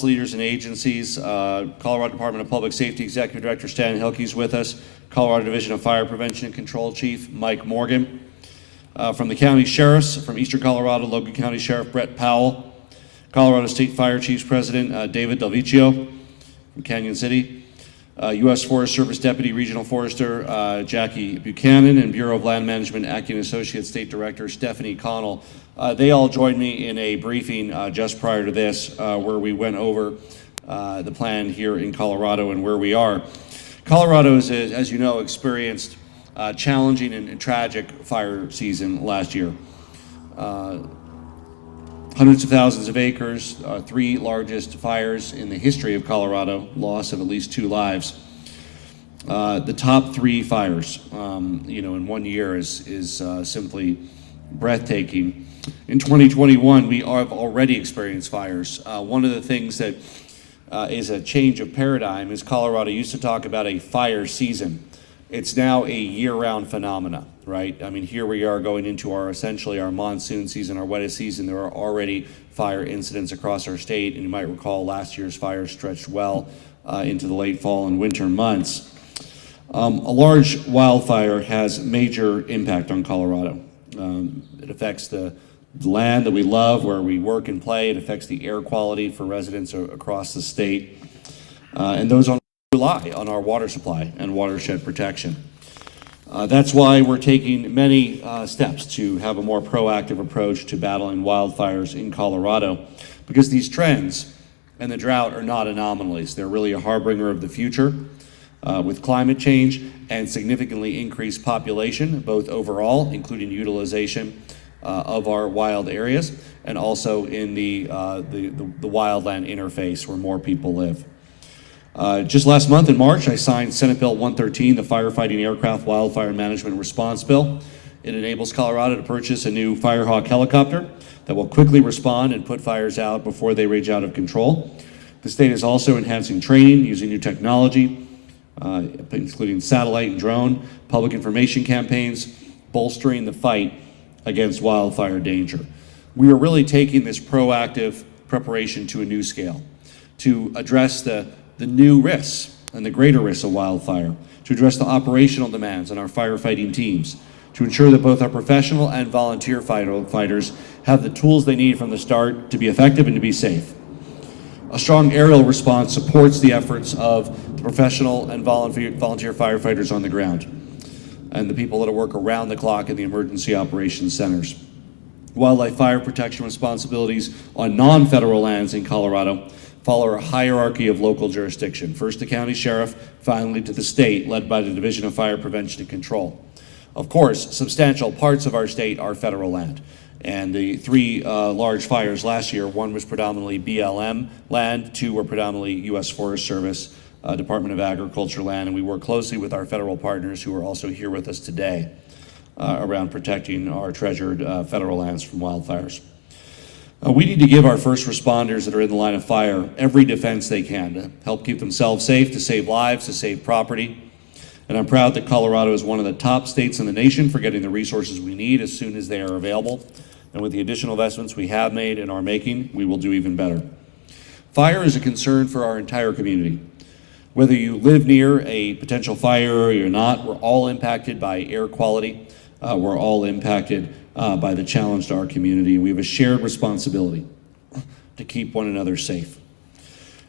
departments, leaders, and agencies. Colorado Department of Public Safety Executive Director Stan Hilkey is with us. Colorado Division of Fire Prevention and Control Chief Mike Morgan. From the county sheriffs, from Eastern Colorado, Logan County Sheriff Brett Powell. Colorado State Fire Chiefs President David Del Vecchio from Canyon City. U.S. Forest Service Deputy Regional Forester Jackie Buchanan, and Bureau of Land Management Acting Associate State Director Stephanie Connell. They all joined me in a briefing just prior to this where we went over the plan here in Colorado and where we are. Colorado, as you know, experienced challenging and tragic fire season last year. Hundreds of thousands of acres, 3 largest fires in the history of Colorado, loss of at least 2 lives. The top 3 fires, in 1 year is simply breathtaking. In 2021, we have already experienced fires. One of the things that is a change of paradigm is Colorado used to talk about a fire season. It's now a year-round phenomena, right? I mean, here we are going into essentially our monsoon season, our wettest season. There are already fire incidents across our state, and you might recall last year's fires stretched well into the late fall and winter months. A large wildfire has major impact on Colorado. It affects the land that we love, where we work and play. It affects the air quality for residents across the state, and those rely on our water supply and watershed protection. That's why we're taking many steps to have a more proactive approach to battling wildfires in Colorado, because these trends and the drought are not anomalies. They're really a harbinger of the future. With climate change and significantly increased population, both overall, including utilization of our wild areas, and also in the wildland interface where more people live. Just last month in March, I signed Senate Bill 113, the Firefighting Aircraft Wildfire Management Response Bill. It enables Colorado to purchase a new Firehawk helicopter that will quickly respond and put fires out before they rage out of control. The state is also enhancing training using new technology, including satellite and drone, public information campaigns, bolstering the fight against wildfire danger. We are really taking this proactive preparation to a new scale to address the new risks and the greater risks of wildfire, to address the operational demands on our firefighting teams, to ensure that both our professional and volunteer fighters have the tools they need from the start to be effective and to be safe. A strong aerial response supports the efforts of the professional and volunteer firefighters on the ground and the people that work around the clock in the emergency operations centers. Wildlife fire protection responsibilities on non-federal lands in Colorado follow a hierarchy of local jurisdiction. First the county sheriff, finally to the state, led by the Division of Fire Prevention and Control. Of course, substantial parts of our state are federal land. And the 3 large fires last year, 1 was predominantly BLM land, 2 were predominantly U.S. Forest Service, Department of Agriculture land, and we work closely with our federal partners who are also here with us today around protecting our treasured federal lands from wildfires. We need to give our first responders that are in the line of fire every defense they can to help keep themselves safe, to save lives, to save property. And I'm proud that Colorado is one of the top states in the nation for getting the resources we need as soon as they are available. And with the additional investments we have made and are making, we will do even better. Fire is a concern for our entire community. Whether you live near a potential fire or you're not, we're all impacted by air quality. We're all impacted by the challenge to our community. We have a shared responsibility to keep one another safe.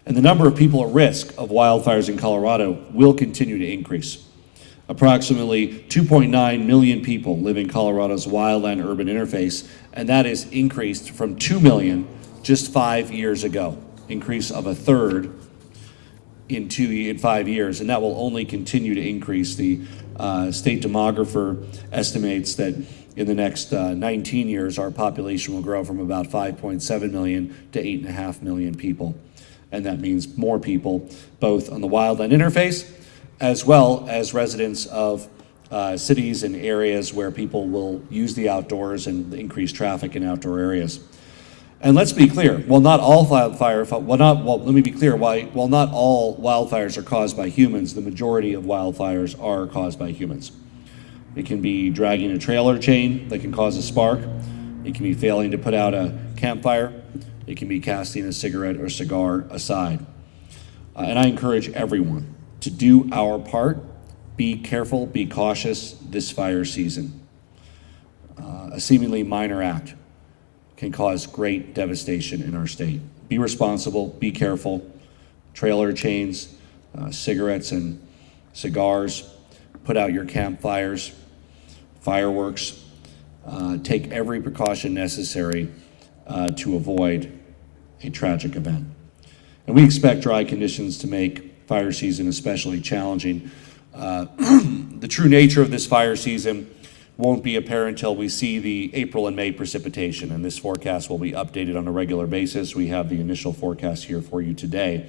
And the number of people at risk of wildfires in Colorado will continue to increase. Approximately 2.9 million people live in Colorado's wildland-urban interface, and that is increased from 2 million just 5 years ago, increase of a third in 5 years, and that will only continue to increase. The state demographer estimates that in the next 19 years, our population will grow from about 5.7 million to 8.5 million people. And that means more people, both on the wildland interface, as well as residents of cities and areas where people will use the outdoors and increase traffic in outdoor areas. And let's be clear, while not all wildfires are caused by humans, the majority of wildfires are caused by humans. It can be dragging a trailer chain that can cause a spark. It can be failing to put out a campfire. It can be casting a cigarette or cigar aside. And I encourage everyone to do our part. Be careful, be cautious this fire season. A seemingly minor act can cause great devastation in our state. Be responsible, be careful. Trailer chains, cigarettes and cigars, put out your campfires, fireworks. Take every precaution necessary to avoid a tragic event. And we expect dry conditions to make fire season especially challenging. The true nature of this fire season won't be apparent until we see the April and May precipitation, and this forecast will be updated on a regular basis. We have the initial forecast here for you today.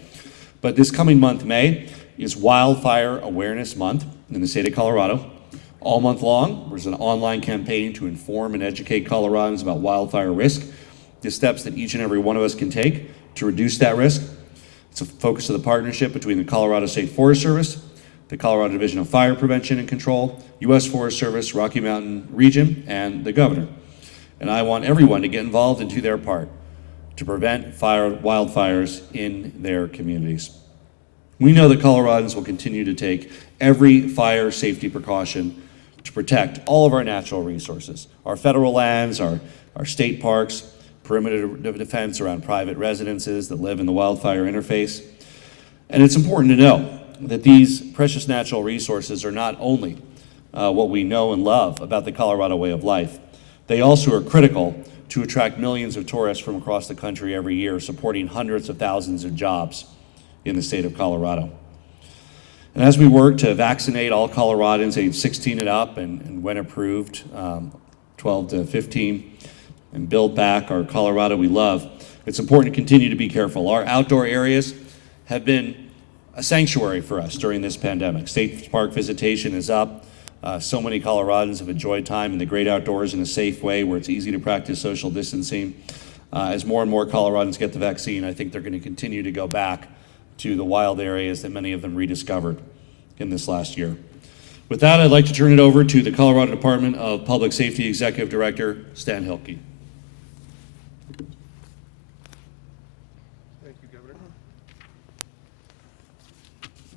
But this coming month, May, is Wildfire Awareness Month in the state of Colorado. All month long, there's an online campaign to inform and educate Coloradans about wildfire risk, the steps that each and every one of us can take to reduce that risk. It's a focus of the partnership between the Colorado State Forest Service, the Colorado Division of Fire Prevention and Control, U.S. Forest Service, Rocky Mountain Region, and the governor. And I want everyone to get involved and do their part to prevent wildfires in their communities. We know that Coloradans will continue to take every fire safety precaution to protect all of our natural resources, our federal lands, our state parks, perimeter defense around private residences that live in the wildfire interface. And it's important to know that these precious natural resources are not only what we know and love about the Colorado way of life, they also are critical to attract millions of tourists from across the country every year, supporting hundreds of thousands of jobs in the state of Colorado. And as we work to vaccinate all Coloradans age 16 and up, and when approved, 12 to 15, and build back our Colorado we love, it's important to continue to be careful. Our outdoor areas have been a sanctuary for us during this pandemic. State park visitation is up. So many Coloradans have enjoyed time in the great outdoors in a safe way where it's easy to practice social distancing. As more and more Coloradans get the vaccine, I think they're going to continue to go back to the wild areas that many of them rediscovered in this last year. With that, I'd like to turn it over to the Colorado Department of Public Safety Executive Director, Stan Hilkey.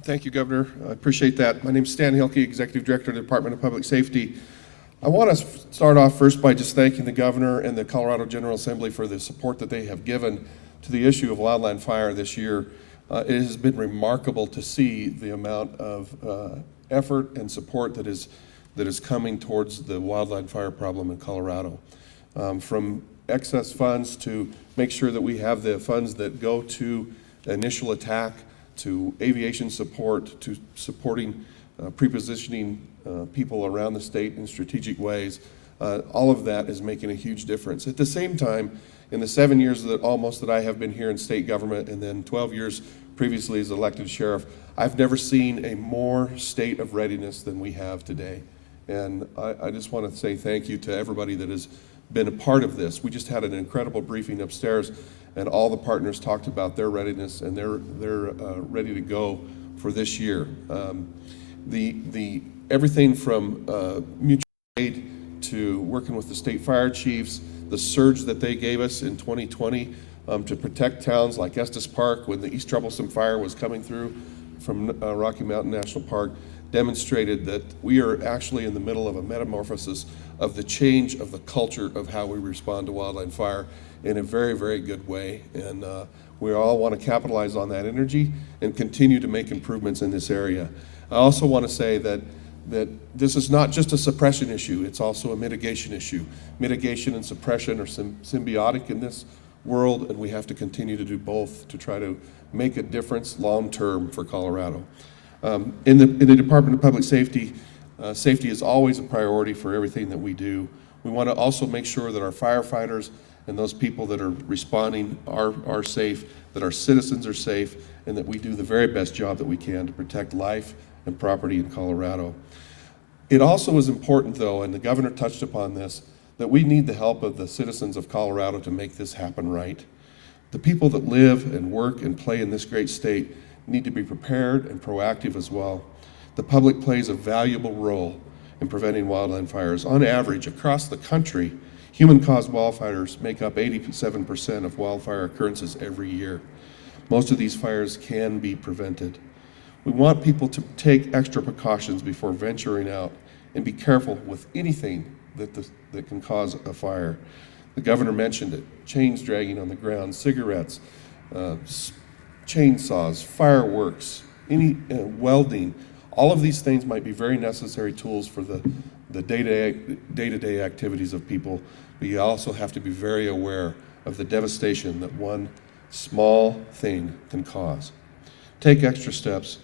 Thank you, Governor. I appreciate that. My name is Stan Hilkey, Executive Director of the Department of Public Safety. I want to start off first by just thanking the Governor and the Colorado General Assembly for the support that they have given to the issue of wildland fire this year. It has been remarkable to see the amount of effort and support that is coming towards the wildland fire problem in Colorado. From excess funds to make sure that we have the funds that go to initial attack, to aviation support, to supporting prepositioning people around the state in strategic ways. All of that is making a huge difference. At the same time, in the 7 years that I have been here in state government, and then 12 years previously as elected sheriff, I've never seen a more state of readiness than we have today. And I just want to say thank you to everybody that has been a part of this. We just had an incredible briefing upstairs, and all the partners talked about their readiness, and they're ready to go for this year. Everything from mutual aid to working with the state fire chiefs, the surge that they gave us in 2020 to protect towns like Estes Park when the East Troublesome Fire was coming through from Rocky Mountain National Park, demonstrated that we are actually in the middle of a metamorphosis of the change of the culture of how we respond to wildland fire in a very, very good way. And we all want to capitalize on that energy and continue to make improvements in this area. I also want to say that this is not just a suppression issue, it's also a mitigation issue. Mitigation and suppression are symbiotic in this world, and we have to continue to do both to try to make a difference long-term for Colorado. In the Department of Public Safety, safety is always a priority for everything that we do. We want to also make sure that our firefighters and those people that are responding are safe, that our citizens are safe, and that we do the very best job that we can to protect life and property in Colorado. It also is important, though, and the governor touched upon this, that we need the help of the citizens of Colorado to make this happen right. The people that live and work and play in this great state need to be prepared and proactive as well. The public plays a valuable role in preventing wildland fires. On average, across the country, Human-caused wildfires make up 87% of wildfire occurrences every year. Most of these fires can be prevented. We want people to take extra precautions before venturing out and be careful with anything that can cause a fire. The governor mentioned it: chains dragging on the ground, cigarettes, chainsaws, fireworks, any welding. All of these things might be very necessary tools for the day-to-day activities of people, but you also have to be very aware of the devastation that one small thing can cause. Take extra steps.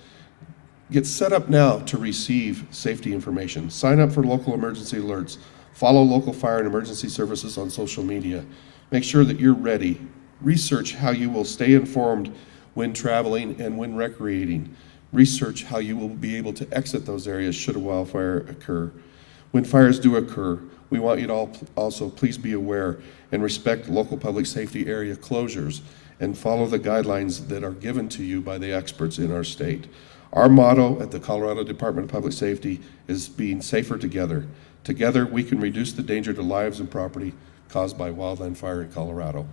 Get set up now to receive safety information. Sign up for local emergency alerts. Follow local fire and emergency services on social media. Make sure that you're ready. Research how you will stay informed when traveling and when recreating. Research how you will be able to exit those areas should a wildfire occur. When fires do occur, we want you to all also please be aware and respect local public safety area closures and follow the guidelines that are given to you by the experts in our state. Our motto at the Colorado Department of Public Safety is being safer together. Together, we can reduce the danger to lives and property caused by wildland fire in Colorado.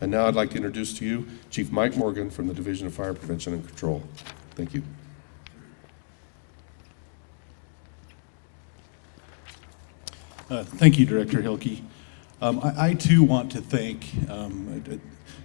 And now I'd like to introduce to you Chief Mike Morgan from the Division of Fire Prevention and Control. Thank you. Thank you, Director Hilkey. I too want to thank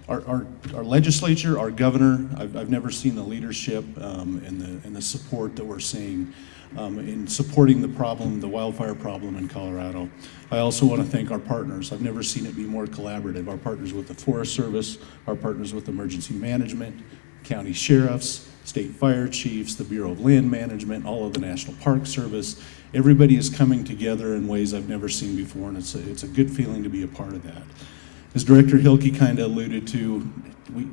our legislature, our governor. I've never seen the leadership and the support that we're seeing in supporting the wildfire problem in Colorado. I also want to thank our partners. I've never seen it be more collaborative. Our partners with the Forest Service, our partners with emergency management, county sheriffs, state fire chiefs, the Bureau of Land Management, all of the National Park Service. Everybody is coming together in ways I've never seen before, and it's a good feeling to be a part of that. As Director Hilkey kind of alluded to,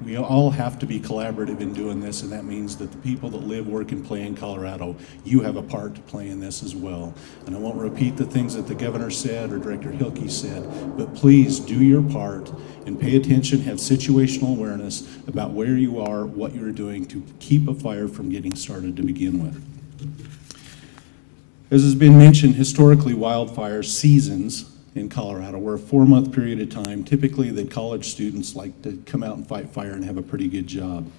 we all have to be collaborative in doing this, and that means that the people that live, work, and play in Colorado, you have a part to play in this as well. And I won't repeat the things that the governor said or Director Hilkey said, but please do your part and pay attention, have situational awareness about where you are, what you're doing to keep a fire from getting started to begin with. As has been mentioned, historically, wildfire seasons in Colorado were a 4-month period of time. Typically, the college students like to come out and fight fire and have a pretty good job.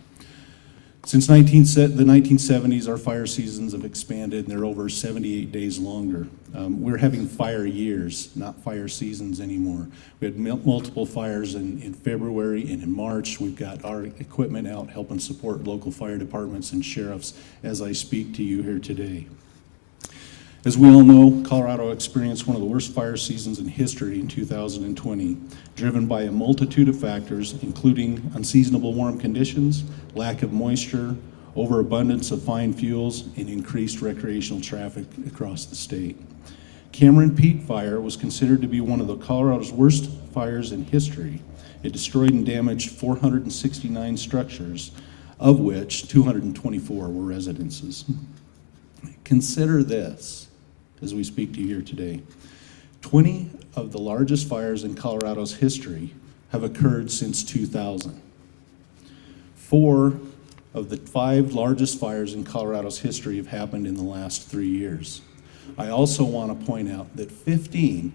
Since the 1970s, our fire seasons have expanded, and they're over 78 days longer. We're having fire years, not fire seasons anymore. We had multiple fires in February and in March. We've got our equipment out helping support local fire departments and sheriffs as I speak to you here today. As we all know, Colorado experienced one of the worst fire seasons in history in 2020, driven by a multitude of factors, including unseasonable warm conditions, lack of moisture, overabundance of fine fuels, and increased recreational traffic across the state. Cameron Peak Fire was considered to be one of Colorado's worst fires in history. It destroyed and damaged 469 structures, of which 224 were residences. Consider this as we speak to you here today. 20 of the largest fires in Colorado's history have occurred since 2000. 4 of the 5 largest fires in Colorado's history have happened in the last 3 years. I also want to point out that 15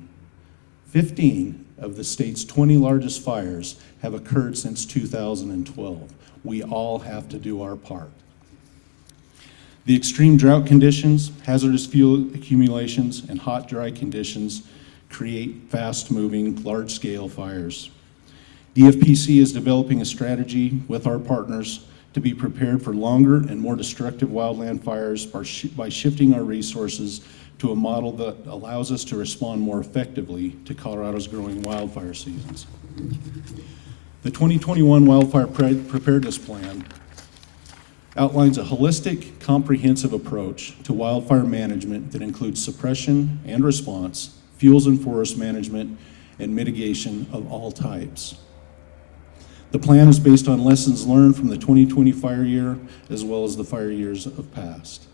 of the state's 20 largest fires have occurred since 2012. We all have to do our part. The extreme drought conditions, hazardous fuel accumulations, and hot, dry conditions create fast-moving, large-scale fires. DFPC is developing a strategy with our partners to be prepared for longer and more destructive wildland fires by shifting our resources to a model that allows us to respond more effectively to Colorado's growing wildfire seasons. The 2021 Wildfire Preparedness Plan outlines a holistic, comprehensive approach to wildfire management that includes suppression and response, fuels and forest management, and mitigation of all types. The plan is based on lessons learned from the 2020 fire year, as well as the fire years of past.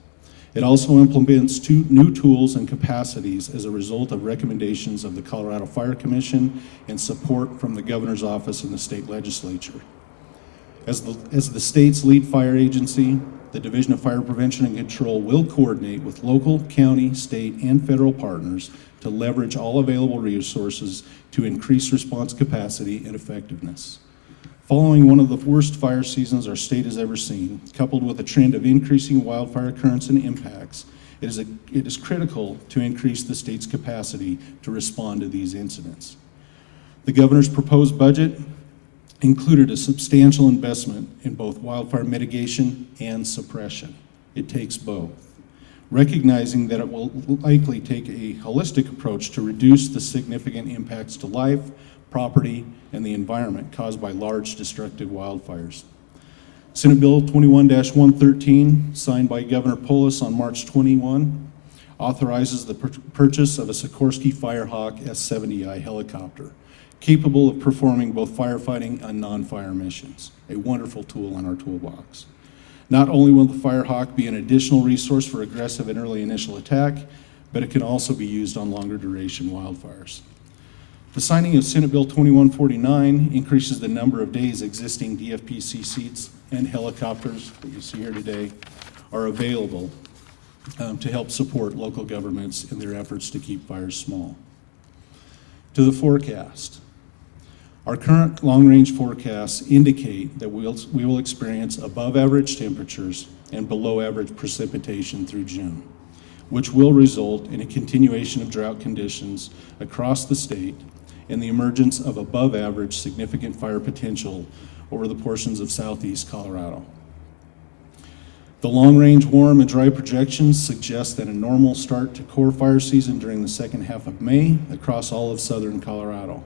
It also implements 2 new tools and capacities as a result of recommendations of the Colorado Fire Commission and support from the governor's office and the state legislature. As the state's lead fire agency, the Division of Fire Prevention and Control will coordinate with local, county, state, and federal partners to leverage all available resources to increase response capacity and effectiveness. Following one of the worst fire seasons our state has ever seen, coupled with a trend of increasing wildfire occurrence and impacts, it is critical to increase the state's capacity to respond to these incidents. The governor's proposed budget included a substantial investment in both wildfire mitigation and suppression. It takes both. Recognizing that it will likely take a holistic approach to reduce the significant impacts to life, property, and the environment caused by large destructive wildfires. Senate Bill 21-113, signed by Governor Polis on March 21, authorizes the purchase of a Sikorsky Firehawk S-70I helicopter, capable of performing both firefighting and non-fire missions, a wonderful tool in our toolbox. Not only will the Firehawk be an additional resource for aggressive and early initial attack, but it can also be used on longer duration wildfires. The signing of Senate Bill 2149 increases the number of days existing DFPC seats and helicopters that you see here today are available to help support local governments in their efforts to keep fires small. To the forecast. Our current long-range forecasts indicate that we will experience above-average temperatures and below-average precipitation through June, which will result in a continuation of drought conditions across the state and the emergence of above-average significant fire potential over the portions of southeast Colorado. The long-range warm and dry projections suggest that a normal start to core fire season during the second half of May across all of southern Colorado.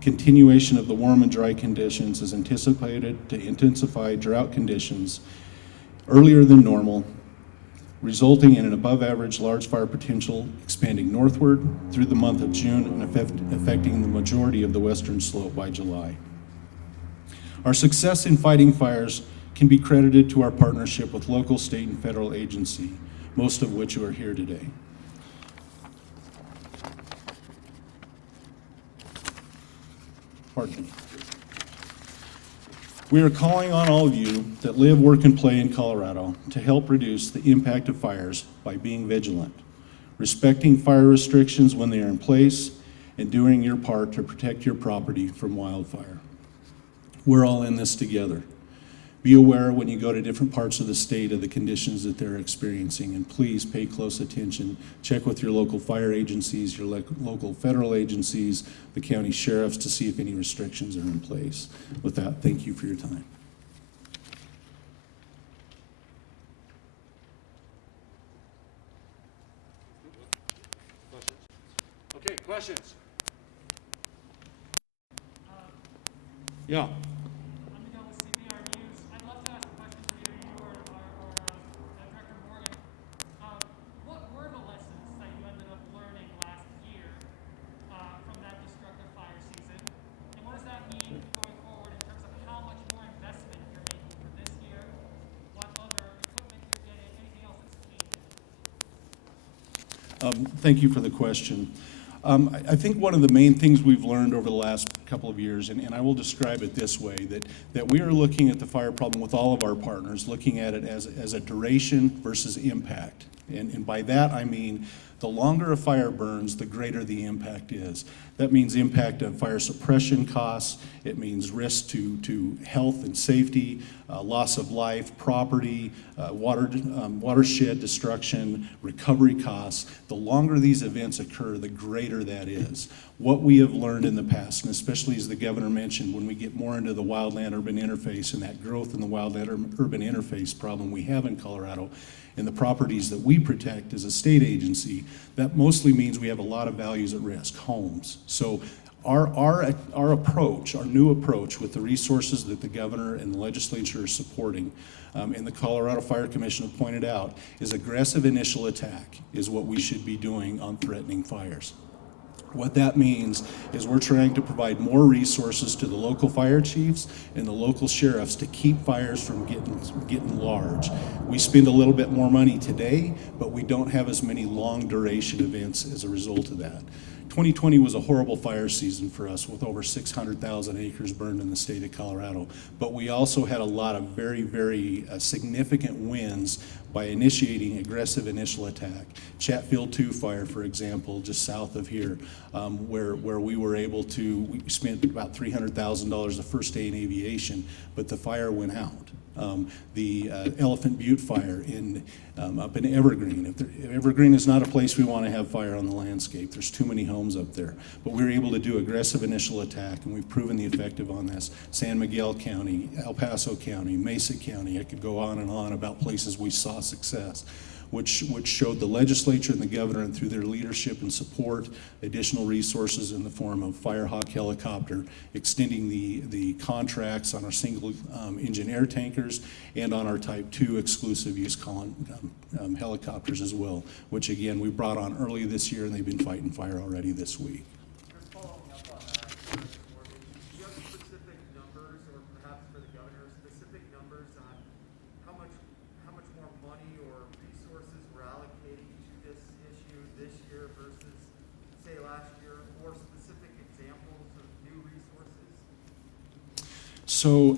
Continuation of the warm and dry conditions is anticipated to intensify drought conditions earlier than normal, resulting in an above-average large fire potential expanding northward through the month of June and affecting the majority of the western slope by July. Our success in fighting fires can be credited to our partnership with local, state, and federal agencies, most of which are here today. Pardon me. We are calling on all of you that live, work, and play in Colorado to help reduce the impact of fires by being vigilant, respecting fire restrictions when they are in place, and doing your part to protect your property from wildfire. We're all in this together. Be aware when you go to different parts of the state of the conditions that they're experiencing, and please pay close attention. Check with your local fire agencies, your local federal agencies, the county sheriffs to see if any restrictions are in place. With that, thank you for your time. Okay, questions? Yeah. Thank you for the question. I think one of the main things we've learned over the last couple of years, and I will describe it this way, that we are looking at the fire problem with all of our partners, looking at it as a duration versus impact. And by that I mean the longer a fire burns, the greater the impact is. That means impact of fire suppression costs, it means risk to health and safety, loss of life, property, watershed destruction, recovery costs. The longer these events occur, the greater that is. What we have learned in the past, and especially as the governor mentioned, when we get more into the wildland-urban interface and that growth in the wildland-urban interface problem we have in Colorado, and the properties that we protect as a state agency, that mostly means we have a lot of values at risk, homes. So our approach, our new approach with the resources that the governor and the legislature are supporting, and the Colorado Fire Commission have pointed out, is aggressive initial attack is what we should be doing on threatening fires. What that means is we're trying to provide more resources to the local fire chiefs and the local sheriffs to keep fires from getting large. We spend a little bit more money today, but we don't have as many long duration events as a result of that. 2020 was a horrible fire season for us with over 600,000 acres burned in the state of Colorado. But we also had a lot of very, very significant wins by initiating aggressive initial attack. Chatfield 2 fire, for example, just south of here, where we were able to, we spent about $300,000 the first day in aviation, but the fire went out. The Elephant Butte fire up in Evergreen. Evergreen is not a place we want to have fire on the landscape. There's too many homes up there. But we were able to do aggressive initial attack, and we've proven the effective on this. San Miguel County, El Paso County, Mesa County. I could go on and on about places we saw success, which showed the legislature and the governor, and through their leadership and support, additional resources in the form of Firehawk helicopter, extending the contracts on our single engine air tankers and on our Type 2 exclusive use helicopters as well, which again, we brought on early this year, and they've been fighting fire already this week. Just following up on that, do you have specific numbers, or perhaps for the governor, specific numbers on how much more money or resources we're allocating to this issue this year versus, say, last year, or specific examples of new resources? So,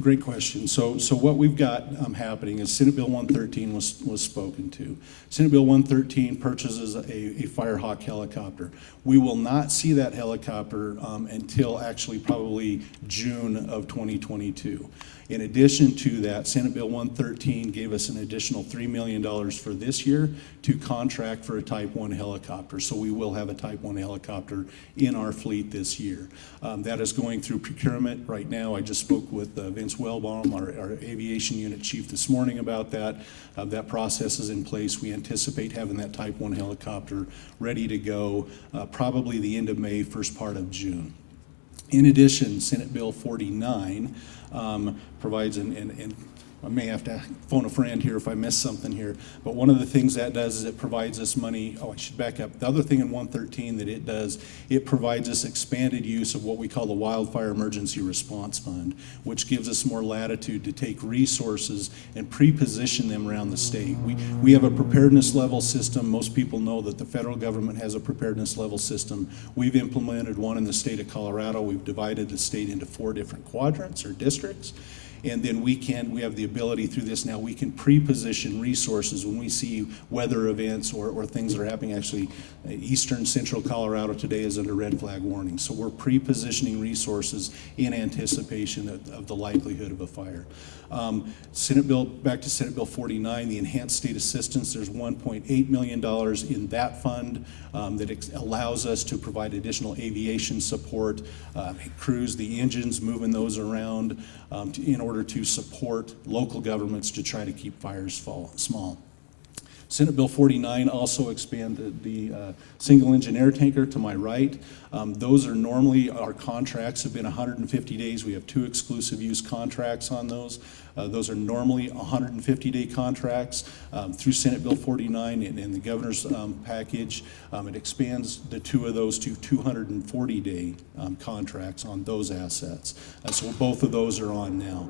great question. So what we've got happening is Senate Bill 113 was spoken to. Senate Bill 113 purchases a Firehawk helicopter. We will not see that helicopter until actually probably June of 2022. In addition to that, Senate Bill 113 gave us an additional $3 million for this year to contract for a Type 1 helicopter. So we will have a Type 1 helicopter in our fleet this year. That is going through procurement right now. I just spoke with Vince Wellbaum, our aviation unit chief, this morning about that. That process is in place. We anticipate having that Type 1 helicopter ready to go probably the end of May, first part of June. In addition, Senate Bill 49 provides, and I may have to phone a friend here if I miss something here, but one of the things that does is it provides us money. Oh, I should back up. The other thing in 113 that it does, it provides us expanded use of what we call the Wildfire Emergency Response Fund, which gives us more latitude to take resources and pre-position them around the state. We have a preparedness level system. Most people know that the federal government has a preparedness level system. We've implemented one in the state of Colorado. We've divided the state into 4 different quadrants or districts. And then we have the ability through this now, we can pre-position resources when we see weather events or things that are happening. Actually, eastern central Colorado today is under red flag warning. So we're pre-positioning resources in anticipation of the likelihood of a fire. Back to Senate Bill 49, the enhanced state assistance, there's $1.8 million in that fund that allows us to provide additional aviation support, crews, the engines, moving those around in order to support local governments to try to keep fires small. Senate Bill 49 also expanded the single engine air tanker to my right. Those are normally, our contracts have been 150 days. We have 2 exclusive use contracts on those. Those are normally 150-day contracts. Through Senate Bill 49 and the governor's package, it expands the 2 of those to 240-day contracts on those assets. So both of those are on now.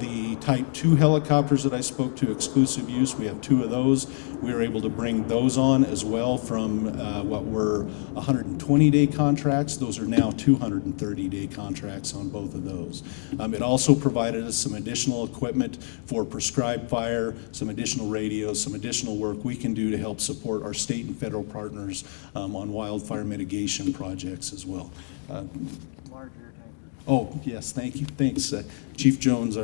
The Type 2 helicopters that I spoke to, exclusive use, we have 2 of those. We were able to bring those on as well from what were 120-day contracts. Those are now 230-day contracts on both of those. It also provided us some additional equipment for prescribed fire, some additional radios, some additional work we can do to help support our state and federal partners on wildfire mitigation projects as well. Large air tanker. Oh, yes, thank you. Thanks, Chief Jones.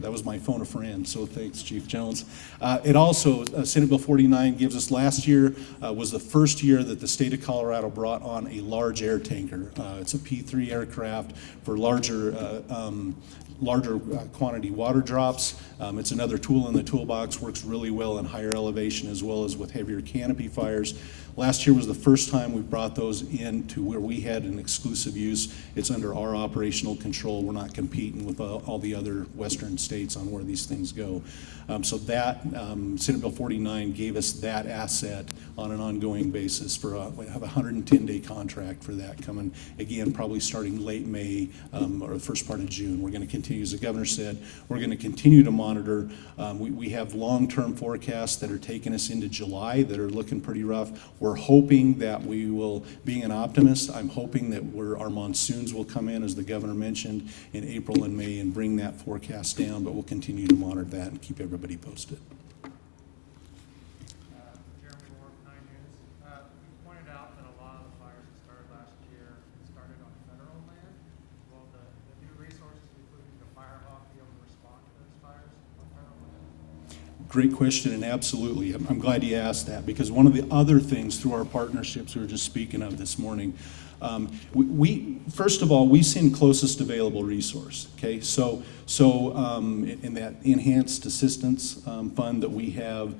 That was my phone a friend, so thanks, Chief Jones. It also, Senate Bill 49 gives us, last year was the first year that the state of Colorado brought on a large air tanker. It's a P3 aircraft for larger quantity water drops. It's another tool in the toolbox, works really well in higher elevation as well as with heavier canopy fires. Last year was the first time we brought those in to where we had an exclusive use. It's under our operational control. We're not competing with all the other western states states on where these things go. So that, Senate Bill 49 gave us that asset on an ongoing basis for, we have a 110-day contract for that coming, again, probably starting late May or the first part of June. We're going to continue, as the governor said, we're going to continue to monitor. We have long-term forecasts that are taking us into July that are looking pretty rough. We're hoping that we will, being an optimist, I'm hoping that our monsoons will come in, as the governor mentioned, in April and May and bring that forecast down, but we'll continue to monitor that and keep everybody posted. Jeremy Moore, 9 News. You pointed out that a lot of the fires that started last year started on federal land. Will the new resources, including the Firehawk, be able to respond to those fires on federal land? Great question, and absolutely. I'm glad you asked that, because one of the other things through our partnerships we were just speaking of this morning, we first of all, we send closest available resource, okay? So in that enhanced assistance fund that we have,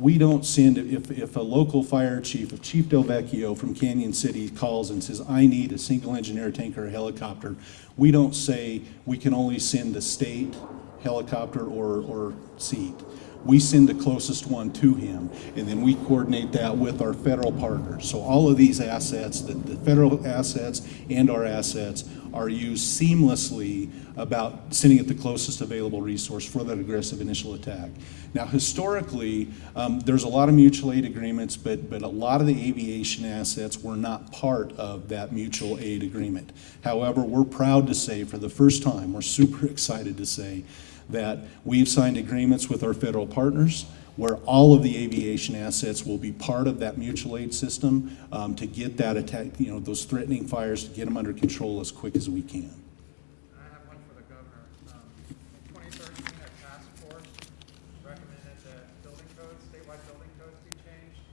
we don't send, if a local fire chief, if Chief Del Vecchio from Canyon City calls and says, I need a single engine air tank or a helicopter, we don't say we can only send the state helicopter or seat. We send the closest one to him, and then we coordinate that with our federal partners. So all of these assets, the federal assets and our assets, are used seamlessly about sending it the closest available resource for that aggressive initial attack. Now, historically, there's a lot of mutual aid agreements, but a lot of the aviation assets were not part of that mutual aid agreement. However, we're proud to say, for the first time, we're super excited to say, that we've signed agreements with our federal partners where all of the aviation assets will be part of that mutual aid system to get that attack, those threatening fires, to get them under control as quick as we can. I have one for the governor. In 2013, a task force recommended that building codes, statewide building codes be changed.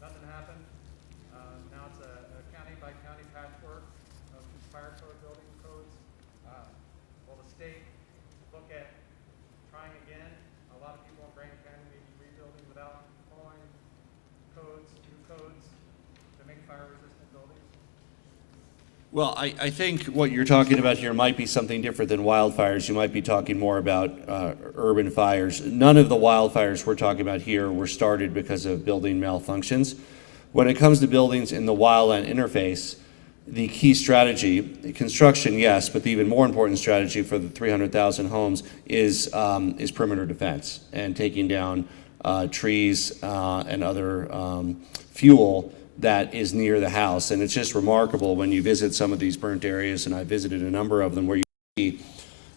Nothing happened. Now it's a county-by-county patchwork of fire code, building codes. Will the state look at trying again? A lot of people in Grant County may be rebuilding without following codes, new codes to make fire-resistant buildings. Well, I think what you're talking about here might be something different than wildfires. You might be talking more about urban fires. None of the wildfires we're talking about here were started because of building malfunctions. When it comes to buildings in the wildland interface, the key strategy, construction, yes, but the even more important strategy for the 300,000 homes is perimeter defense and taking down trees and other fuel that is near the house. And it's just remarkable when you visit some of these burnt areas, and I visited a number of them, where you see,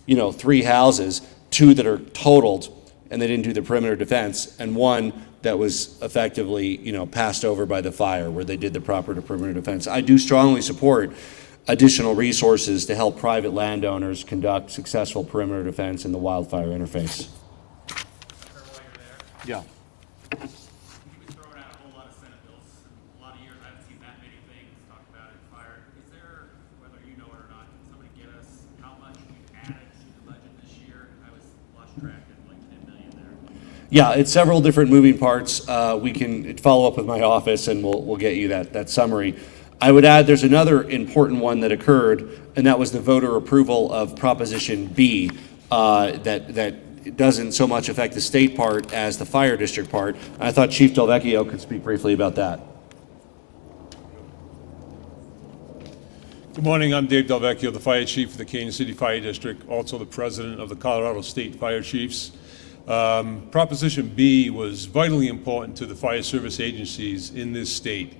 3 houses, 2 that are totaled and they didn't do the perimeter defense, and 1 that was effectively, passed over by the fire, where they did the proper perimeter defense. I do strongly support additional resources to help private landowners conduct successful perimeter defense in the wildfire interface. Yeah. You've been throwing out a whole lot of Senate bills. In a lot of years, I haven't seen that many things talked about in fire. Is there, whether you know it or not, can somebody get us how much we've added to the budget this year? I was lost track at like 10 million there. Yeah, it's several different moving parts. We can follow up with my office and we'll get you that summary. I would add there's another important one that occurred, and that was the voter approval of Proposition B that doesn't so much affect the state part as the fire district part. I thought Chief Del Vecchio could speak briefly about that. Good morning, I'm Dave Del Vecchio, the Fire Chief of the Canyon City Fire District, also the President of the Colorado State Fire Chiefs. Proposition B was vitally important to the fire service agencies in this state.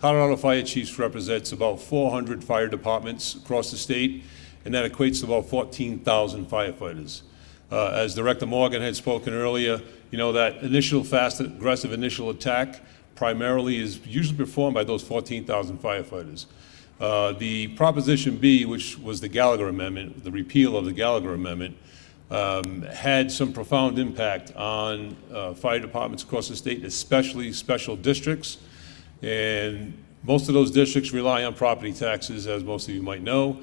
Colorado Fire Chiefs represents about 400 fire departments across the state, and that equates to about 14,000 firefighters. As Director Morgan had spoken earlier, that initial fast, aggressive initial attack primarily is usually performed by those 14,000 firefighters. The Proposition B, which was the Gallagher Amendment, the repeal of the Gallagher Amendment, had some profound impact on fire departments across the state, especially special districts. And most of those districts rely on property taxes, as most of you might know.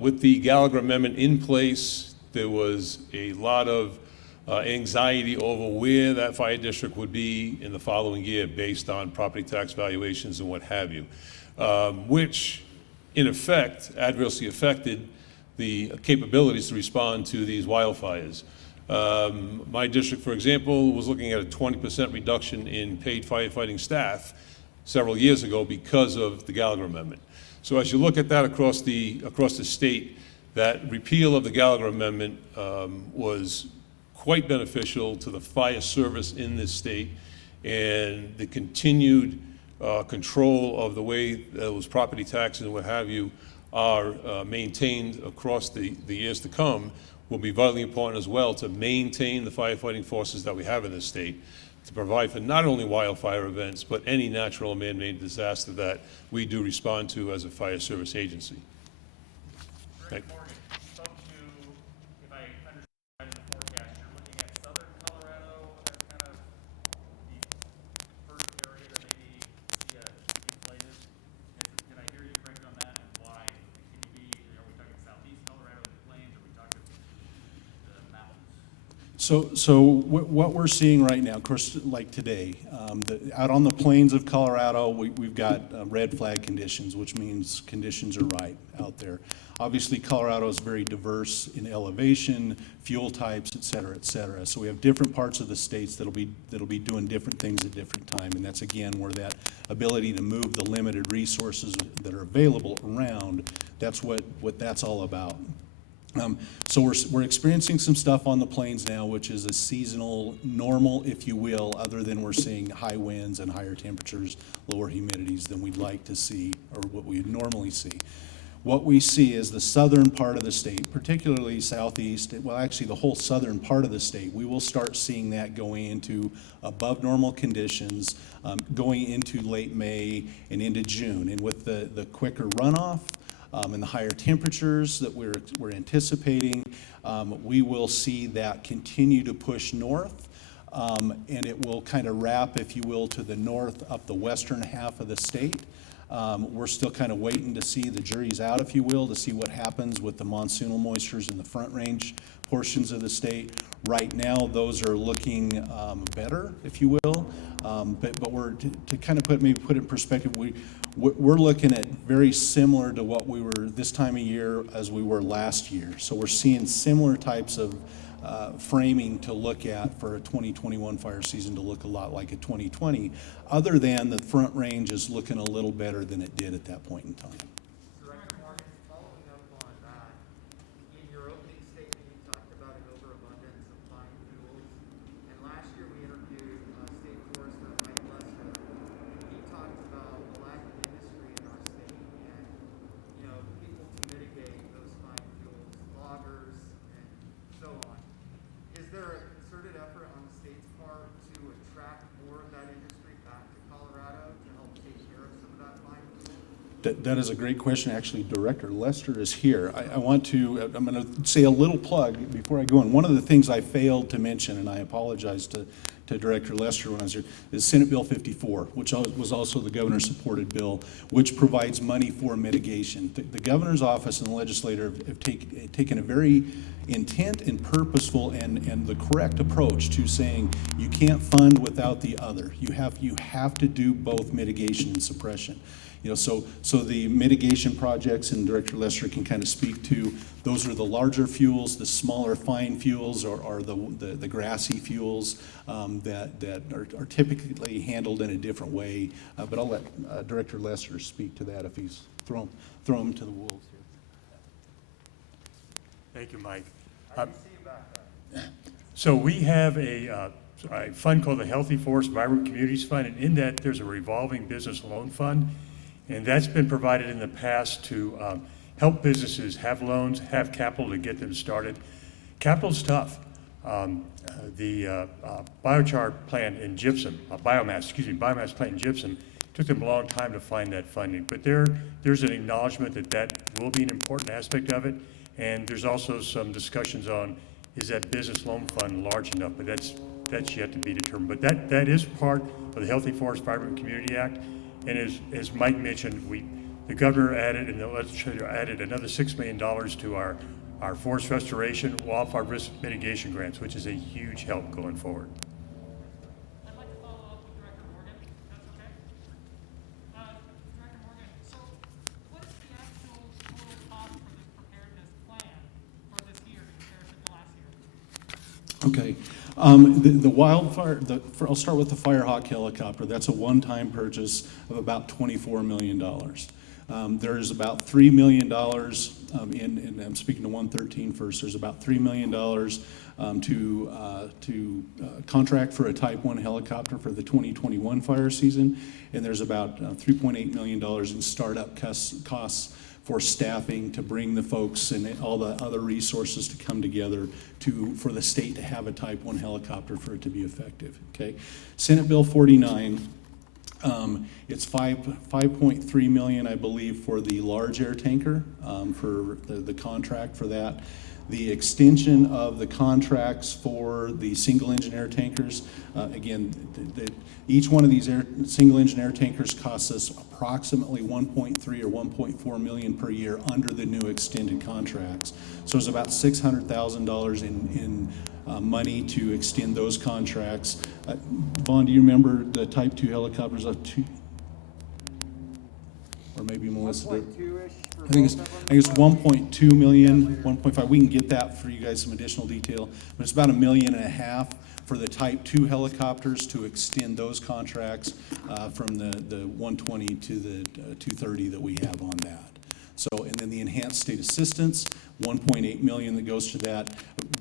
With the Gallagher Amendment in place, there was a lot of anxiety over where that fire district would be in the following year based on property tax valuations and what have you, which in effect adversely affected the capabilities to respond to these wildfires. My district, for example, was looking at a 20% reduction in paid firefighting staff several years ago because of the Gallagher Amendment. So as you look at that across the state, that repeal of the Gallagher Amendment was quite beneficial to the fire service in this state, and the continued control of the way those property taxes and what have you are maintained across the years to come will be vitally important as well to maintain the firefighting forces that we have in this state, to provide for not only wildfire events, but any natural and man-made disaster that we do respond to as a fire service agency. Rick Morgan, spoke to, if I understand right in the forecast, you're looking at southern Colorado as kind of the first area to maybe see a inflated. Did I hear you correct on that, and why? Can you be, are we talking southeast Colorado, the plains, or are we talking the mountains? So what we're seeing right now, of course, like today, out on the plains of Colorado, we've got red flag conditions, which means conditions are right out there. Obviously, Colorado is very diverse in elevation, fuel types, et cetera, et cetera. So we have different parts of the states that'll be doing different things at different time, and that's again where that ability to move the limited resources that are available around. That's what that's all about. So we're experiencing some stuff on the plains now, which is a seasonal normal, if you will, other than we're seeing high winds and higher temperatures, lower humidities than we'd like to see, or what we'd normally see. What we see is the southern part of the state, particularly southeast, well, actually the whole southern part of the state, we will start seeing that going into above normal conditions, going into late May and into June. And with the quicker runoff, and the higher temperatures that we're anticipating, we will see that continue to push north, and it will kind of wrap, if you will, to the north up the western half of the state. We're still kind of waiting to see, the jury's out, if you will, to see what happens with the monsoonal moistures in the Front Range portions of the state. Right now, those are looking better, if you will, but we're to kind of put it in perspective. We're looking at very similar to what we were this time of year as we were last year. So we're seeing similar types of framing to look at for a 2021 fire season to look a lot like a 2020, other than the Front Range is looking a little better than it did at that point in time. Director Morgan, following up on that, in your opening statement, you talked about an overabundance of fine fuels. And last year, we interviewed State Forester Mike Lester, and he talked about the lack of industry in our state and, you know, people to mitigate those fine fuels, loggers, and so on. Is there a concerted effort on the state's part to attract more of that industry back to Colorado to help take care of some of that fine fuel? That is a great question. Actually, Director Lester is here. I'm going to say a little plug before I go on. One of the things I failed to mention, and I apologize to Director Lester when I was here, is Senate Bill 54, which was also the governor-supported bill, which provides money for mitigation. The governor's office and the legislature have taken a very intent and purposeful and the correct approach to saying you can't fund without the other. You have to do both mitigation and suppression. You know, so the mitigation projects, and Director Lester can kind of speak to, those are the larger fuels. The smaller fine fuels are the grassy fuels that are typically handled in a different way. But I'll let Director Lester speak to that if he's throw him to the wolves here. Thank you, Mike. So we have a fund called the Healthy Forest Vibrant Communities Fund, and in that there's a revolving business loan fund, and that's been provided in the past to help businesses have loans, have capital to get them started. Capital's tough. The biochar plant in gypsum, biomass plant in gypsum, took them a long time to find that funding, but there's an acknowledgement that will be an important aspect of it. And there's also some discussions on, is that business loan fund large enough? But that's yet to be determined. But that is part of the Healthy Forest Vibrant Community Act. And as Mike mentioned, the governor added and the legislature added another $6 million to our forest restoration, wildfire risk mitigation grants, which is a huge help going forward. I'd like to follow up with Director Morgan, if that's okay. Director Morgan, so what is the actual total cost for this preparedness plan? Okay. The wildfire, I'll start with the Firehawk helicopter. That's a one-time purchase of about $24 million. There's about $3 million and I'm speaking to 113 first. There's about $3 million to contract for a Type 1 helicopter for the 2021 fire season, and there's about $3.8 million in startup costs for staffing to bring the folks and all the other resources to come together for the state to have a Type 1 helicopter for it to be effective, okay? Senate Bill 49, it's 5.3 million, I believe, for the large air tanker, for the contract for that. The extension of the contracts for the single engine air tankers, again, each one of these single engine air tankers costs us approximately 1.3 or 1.4 million per year under the new extended contracts. So it's about $600,000 in money to extend those contracts. Vaughn, do you remember the Type 2 helicopters? Or maybe Melissa did. 1.2-ish for I think it's both of them? 1.2 million, 1.5. We can get that for you guys, some additional detail. But it's about $1.5 million for the Type 2 helicopters to extend those contracts from the 120 to the 230 that we have on that. So, and then the enhanced state assistance, 1.8 million that goes to that.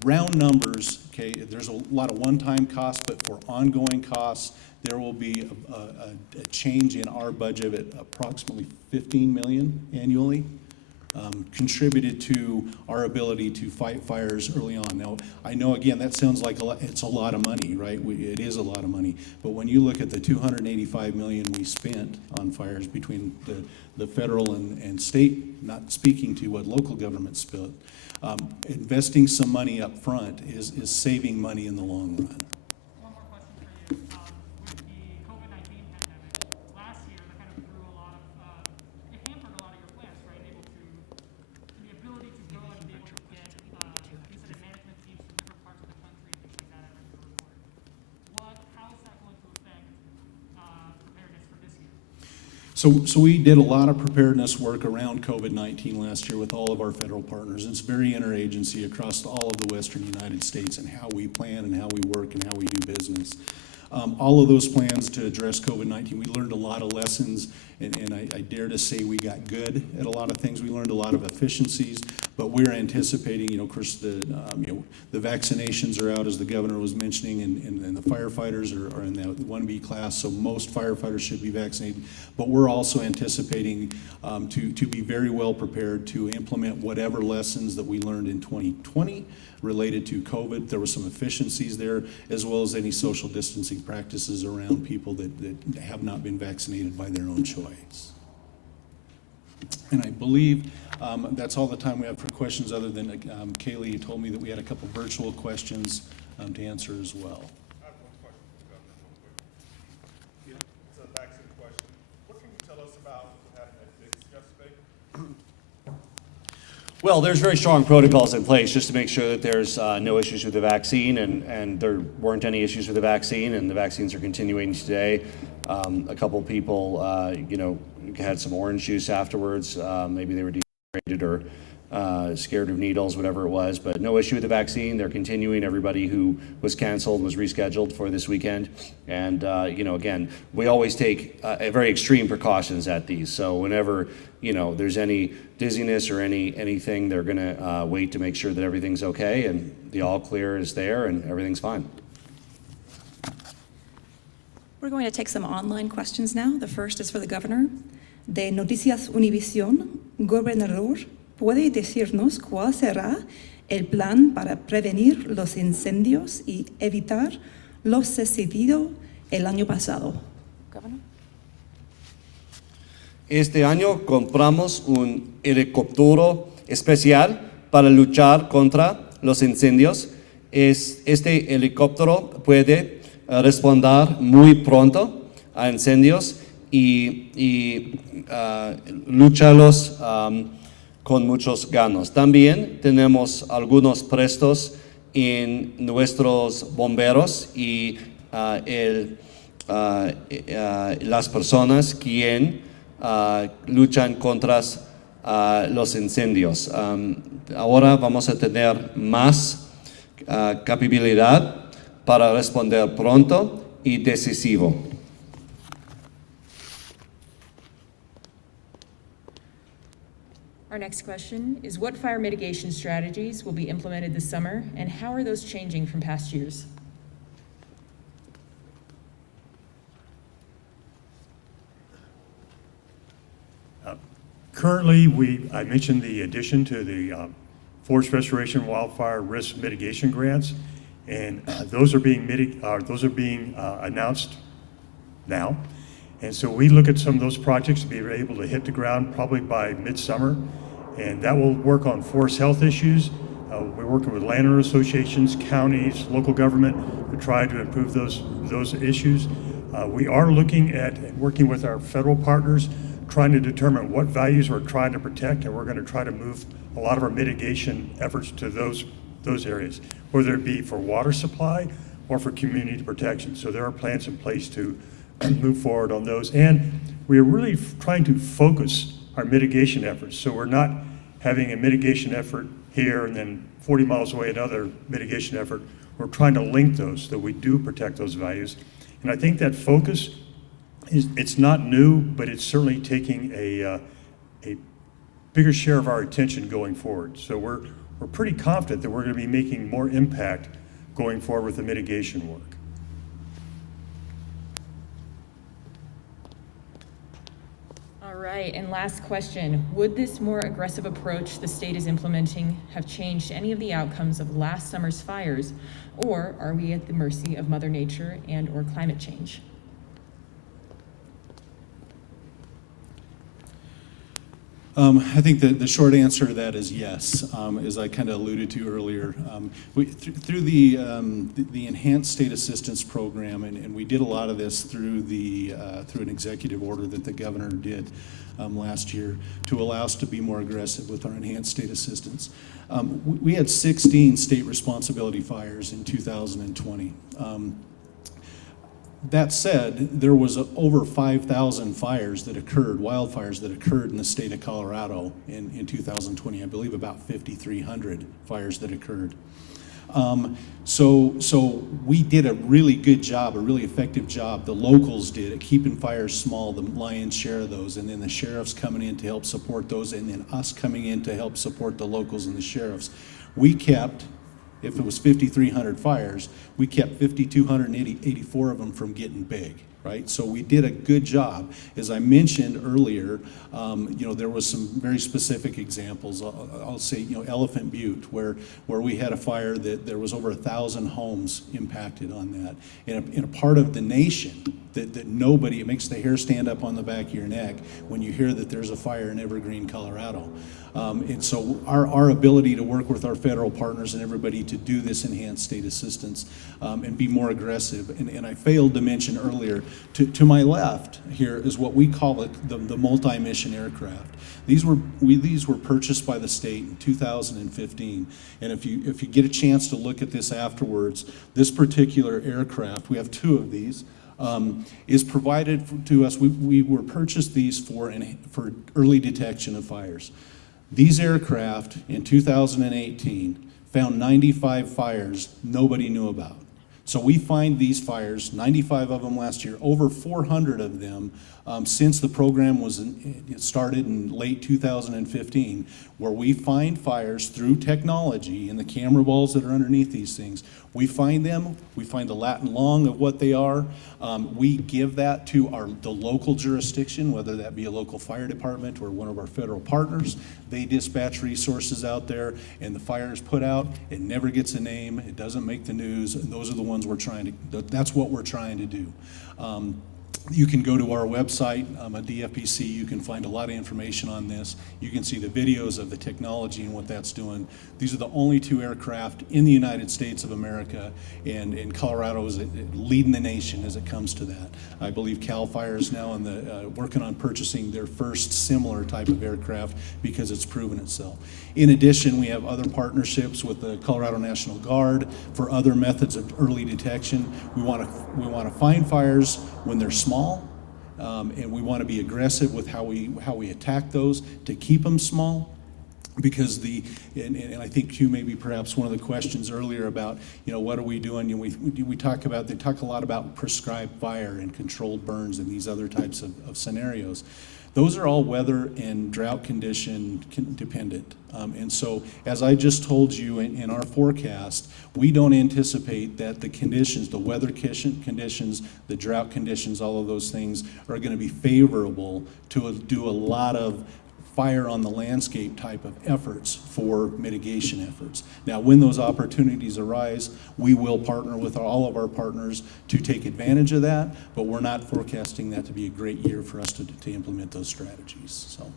Round numbers, okay, there's a lot of one-time costs, but for ongoing costs, there will be a change in our budget at approximately 15 million annually, contributed to our ability to fight fires early on. Now, I know, again, that sounds like it's a lot of money, right? It is a lot of money. But when you look at the 285 million we spent on fires between the federal and state, not speaking to what local government spent, investing some money up front is saving money in the long run. One more question for you. With the COVID-19 pandemic, last year, that kind of threw a lot of, it hampered a lot of your plans, right? The ability to go and be able to get incident management teams from different parts of the country and things like that, I read the report. How is that going to affect preparedness for this year? So we did a lot of preparedness work around COVID-19 last year with all of our federal partners. It's very interagency across all of the western United States and how we plan and how we work and how we do business. All of those plans to address COVID-19, we learned a lot of lessons, and I dare to say we got good at a lot of things. We learned a lot of efficiencies, but we're anticipating, of course, the vaccinations are out, as the governor was mentioning, and the firefighters are in that 1B class, so most firefighters should be vaccinated. But we're also anticipating to be very well prepared to implement whatever lessons that we learned in 2020 related to COVID. There were some efficiencies there, as well as any social distancing practices around people that have not been vaccinated by their own choice. And I believe that's all the time we have for questions, other than Kaylee, you told me that we had a couple virtual questions to answer as well. I have one question for the governor real quick. It's a vaccine question. What can you tell us about what happened at Dick's yesterday? Well, there's very strong protocols in place just to make sure that there's no issues with the vaccine, and there weren't any issues with the vaccine, and the vaccines are continuing today. A couple people, had some orange juice afterwards. Maybe they were dehydrated or scared of needles, whatever it was, but no issue with the vaccine. They're continuing. Everybody who was canceled was rescheduled for this weekend. And, again, we always take very extreme precautions at these. So whenever, there's any dizziness or anything, they're going to wait to make sure that everything's okay and the all clear is there and everything's fine. We're going to take some online questions now. The first is for the governor. De Noticias Univisión, gobernador, ¿puede decirnos cuál será el plan para prevenir los incendios y evitar los sucedidos el año pasado? Governor? Este año compramos un helicóptero especial para luchar contra los incendios. Este helicóptero puede responder muy pronto a incendios y lucharlos con muchos ganos. También tenemos algunos prestos en nuestros bomberos y las personas quien luchan contra los incendios. Ahora vamos a tener más capacidad para responder pronto y decisivo. Our next question is, what fire mitigation strategies will be implemented this summer, and how are those changing from past years? Currently, I mentioned the addition to the forest restoration wildfire risk mitigation grants, and those are being announced now. And so we look at some of those projects to be able to hit the ground probably by midsummer, and that will work on forest health issues. We're working with landowner associations, counties, local government to try to improve those issues. We are looking at working with our federal partners, trying to determine what values we're trying to protect, and we're going to try to move a lot of our mitigation efforts to those areas, whether it be for water supply or for community protection. So there are plans in place to move forward on those. And we are really trying to focus our mitigation efforts. So we're not having a mitigation effort here and then 40 miles away another mitigation effort. We're trying to link those so that we do protect those values. And I think that focus it's not new, but it's certainly taking a bigger share of our attention going forward. So we're pretty confident that we're going to be making more impact going forward with the mitigation work. All right, and last question. Would this more aggressive approach the state is implementing have changed any of the outcomes of last summer's fires, or are we at the mercy of Mother Nature and or climate change? I think the short answer to that is yes, as I kind of alluded to earlier. Through the Enhanced State Assistance Program, and we did a lot of this through an executive order that the governor did last year to allow us to be more aggressive with our enhanced state assistance. We had 16 state responsibility fires in 2020. That said, there was over 5,000 fires that occurred, wildfires that occurred in the state of Colorado in 2020. I believe about 5,300 fires that occurred. So we did a really good job, a really effective job. The locals did at keeping fires small, the lion's share of those, and then the sheriffs coming in to help support those, and then us coming in to help support the locals and the sheriffs. We kept, if it was 5,300 fires, we kept 5,284 of them from getting big, right? So we did a good job. As I mentioned earlier, there was some very specific examples. I'll say, Elephant Butte, where we had a fire that there was over 1,000 homes impacted on that. In a part of the nation that nobody, it makes the hair stand up on the back of your neck when you hear that there's a fire in Evergreen, Colorado. And so our ability to work with our federal partners and everybody to do this enhanced state assistance and be more aggressive. And I failed to mention earlier, to my left here is what we call it the multi-mission aircraft. These were purchased by the state in 2015. And if you get a chance to look at this afterwards, this particular aircraft, we have two of these, is provided to us. We were purchased these for early detection of fires. These aircraft in 2018 found 95 fires nobody knew about. So we find these fires, 95 of them last year, over 400 of them since the program it started in late 2015, where we find fires through technology and the camera balls that are underneath these things. We find them, we find the lat and long of what they are. We give that to the local jurisdiction, whether that be a local fire department or one of our federal partners. They dispatch resources out there, and the fire is put out. It never gets a name. It doesn't make the news. And those are the ones that's what we're trying to do. You can go to our website, at DFPC. You can find a lot of information on this. You can see the videos of the technology and what that's doing. These are the only two aircraft in the United States of America, and Colorado is leading the nation as it comes to that. I believe CAL FIRE is now working on purchasing their first similar type of aircraft because it's proven itself. In addition, we have other partnerships with the Colorado National Guard for other methods of early detection. We want to find fires when they're small, and we want to be aggressive with how we attack those to keep them small. because and I think Hugh, maybe perhaps one of the questions earlier about, what are we doing? And they talk a lot about prescribed fire and controlled burns and these other types of scenarios. Those are all weather and drought condition dependent. And so, as I just told you in our forecast, we don't anticipate that the conditions, the weather conditions, the drought conditions, all of those things are going to be favorable to do a lot of fire on the landscape type of efforts for mitigation efforts. Now, when those opportunities arise, we will partner with all of our partners to take advantage of that, but we're not forecasting that to be a great year for us to implement those strategies. So,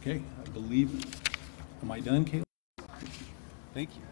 okay, I believe, am I done, Caleb? Thank you.